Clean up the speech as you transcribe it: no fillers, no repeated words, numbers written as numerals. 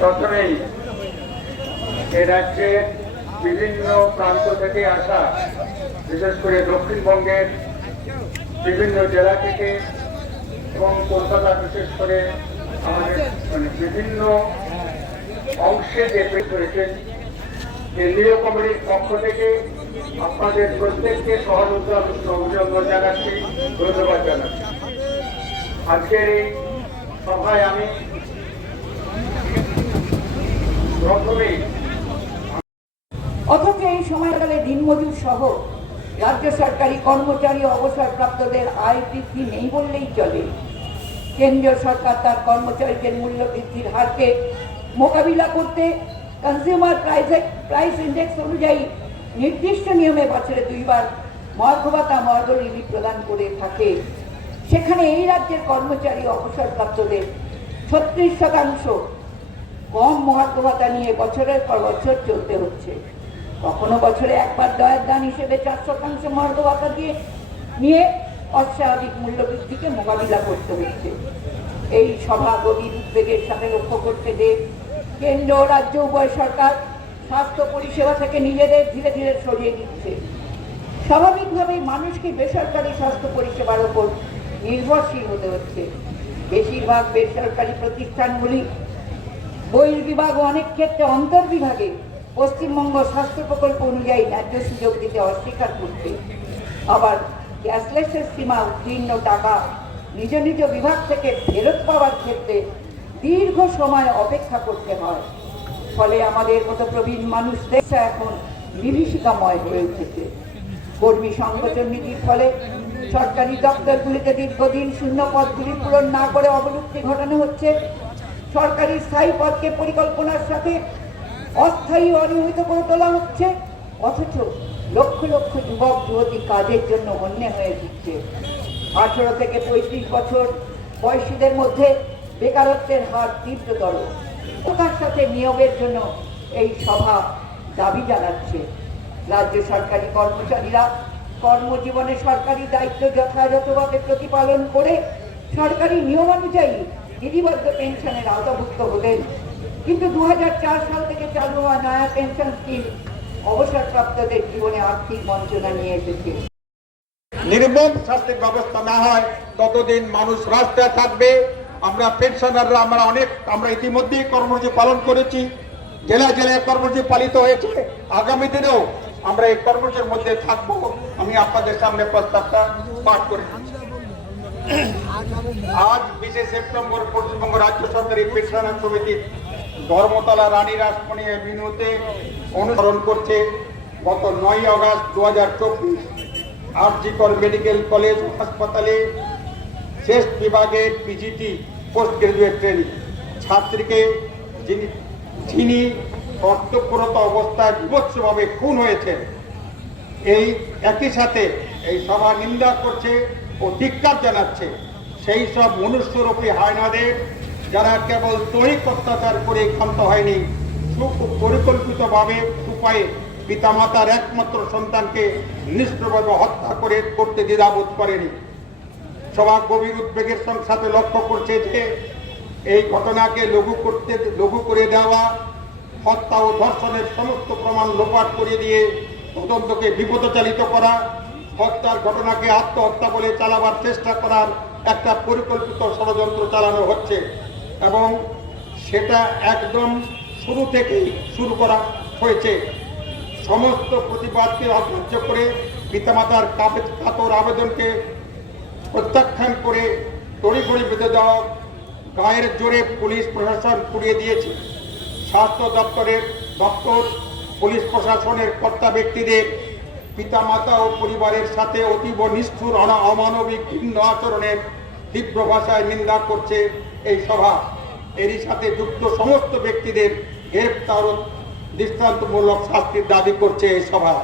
প্রথমেই এ রাজ্যের বিভিন্ন প্রান্ত থেকে আসা, বিশেষ করে দক্ষিণবঙ্গের বিভিন্ন জেলা থেকে এবং কলকাতা, বিশেষ করে আমাদের বিভিন্ন অংশে যে করেছেন, কেন্দ্রীয় কমিটির পক্ষ থেকে আপনাদের প্রত্যেককে সহযোগিতা অভিনন্দন জানাচ্ছি, ধন্যবাদ জানাচ্ছি। আজকের এই সভায় আমি প্রথমেই অথচ এই সময়কালে দিনমজুর সহ রাজ্য সরকারি কর্মচারী অবসরপ্রাপ্তদের আয় বৃদ্ধি নেই বললেই চলে। কেন্দ্রীয় সরকার তার কর্মচারীদের মূল্য বৃদ্ধির হারকে মোকাবিলা করতে কনজিউমার প্রাইস ইন্ডেক্স অনুযায়ী নির্দিষ্ট নিয়মে বছরে 2 বার মর্গ ভাতা মর্গ রিলিফ প্রদান করে থাকে। সেখানে এই রাজ্যের কর্মচারী অবসরপ্রাপ্তদের 36% কম মহার্ঘ ভাতা নিয়ে বছরের পর বছর চলতে হচ্ছে। কখনো বছরে একবার দয়ার দান হিসেবে 4% মহার্ঘ ভাতা নিয়ে অস্বাভাবিক মূল্যবৃদ্ধিকে মোকাবিলা করতে হচ্ছে। এই সভা গভীর উদ্বেগের সাথে লক্ষ্য করতে যে কেন্দ্র ও রাজ্য উভয় সরকার স্বাস্থ্য পরিষেবা থেকে নিজেদের ধীরে ধীরে সরিয়ে দিচ্ছে। স্বাভাবিকভাবেই মানুষকে বেসরকারি স্বাস্থ্য পরিষেবার উপর নির্ভরশীল হতে হচ্ছে। বেশিরভাগ বেসরকারি প্রতিষ্ঠানগুলি বহির্বিভাগ ও অনেক ক্ষেত্রে অন্তর্বিভাগে পশ্চিমবঙ্গ স্বাস্থ্য প্রকল্প অনুযায়ী ন্যায্য সুযোগ দিতে অস্বীকার করছে। আবার ক্যাশলেসের সীমা উত্তীর্ণ টাকা নিজ নিজ বিভাগ থেকে ফেরত পাওয়ার ক্ষেত্রে দীর্ঘ সময় অপেক্ষা করতে হয়। ফলে আমাদের মতো প্রবীণ মানুষদের এখন বিভীষিকাময় হয়ে উঠেছে। কর্মী সংগঠন নীতির ফলে সরকারি দপ্তরগুলিতে দীর্ঘদিন শূন্য পদগুলি পূরণ না করে অবলুপ্তি ঘটানো হচ্ছে। সরকারি স্থায়ী পদকে পরিকল্পনার সাথে অস্থায়ী অনিয়মিত করে তোলা হচ্ছে, অথচ লক্ষ লক্ষ যুবক যুবতী কাজের জন্য অন্য হয়ে দিচ্ছে। 18 থেকে 35 বছর বয়সীদের মধ্যে বেকারত্বের হার তীব্রতর। তার সাথে নিয়োগের জন্য এই সভা দাবি জানাচ্ছে রাজ্য সরকারি কর্মচারীরা কর্মজীবনে সরকারি দায়িত্ব যথাযথভাবে প্রতিপালন করে সরকারি নিয়মানুযায়ী বিধিবদ্ধ পেনশনের আওতাভুক্ত হতেন। কিন্তু 2004 সাল থেকে চালু হওয়া নয়া পেনশন স্কিম অবসরপ্রাপ্তদের জীবনে আর্থিক বঞ্চনা নিয়ে এসেছে। নির্মম শাস্তির ব্যবস্থা না হয় ততদিন মানুষ রাস্তায় থাকবে। আমরা পেনশনাররা আমরা ইতিমধ্যেই কর্মসূচি পালন করেছি, জেলায় জেলায় কর্মসূচি পালিত হয়েছে। আগামী দিনেও আমরা এই কর্মসূচির মধ্যে থাকবো। আমি আপনাদের সামনে প্রস্তাবটা পাঠ করে আজ 20 সেপ্টেম্বর পশ্চিমবঙ্গ রাজ্য সরকারি পেনশনার সমিতির ধর্মতলা রানী রাসমণি এভিনিউতে অনুসরণ করছে গত 9 আগস্ট 2024 RG কর মেডিকেল কলেজ হাসপাতালে শেষ বিভাগের পিজিটি পোস্ট গ্রাজুয়েট ট্রেনিং ছাত্রীকে যিনি কর্তব্যরত অবস্থায় বিভৎসভাবে খুন হয়েছে। এই একই সাথে এই সভা নিন্দা করছে ও ধিক্কার জানাচ্ছে সেই সব মনুষ্যরূপী হায়নাদের, যারা কেবল দৈহিক অত্যাচার করে ক্ষান্ত হয়নি, পরিকল্পিতভাবে উপায়ে পিতামাতার একমাত্র সন্তানকে নিষ্ঠুরভাবে হত্যা করতে দ্বিধাবোধ করেনি। সভা গভীর উদ্বেগের সাথে লক্ষ্য করছে যে এই ঘটনাকে লঘু করে দেওয়া, হত্যা ও ধর্ষণের সমস্ত প্রমাণ লোপাট করে দিয়ে তদন্তকে বিপদচালিত করা, হত্যার ঘটনাকে আত্মহত্যা বলে চালাবার চেষ্টা করার একটা পরিকল্পিত ষড়যন্ত্র চালানো হচ্ছে এবং সেটা একদম শুরু থেকেই শুরু করা হয়েছে। সমস্ত প্রতিবাদকে অগ্রাহ্য করে পিতামাতার কাতর আবেদনকে প্রত্যাখ্যান করে তড়িঘড়ি বেঁধে দেওয়া গায়ের জোরে পুলিশ প্রশাসন পুড়িয়ে দিয়েছে। স্বাস্থ্য দপ্তর পুলিশ প্রশাসনের কর্তা ব্যক্তিদের পিতামাতা ও পরিবারের সাথে অতীব নিষ্ঠুর অমানবিক ঘৃণ্য আচরণের তীব্র ভাষায় নিন্দা করছে এই সভা। এরই সাথে যুক্ত সমস্ত ব্যক্তিদের গ্রেপ্তার ও দৃষ্টান্তমূলক শাস্তির দাবি করছে এই সভা।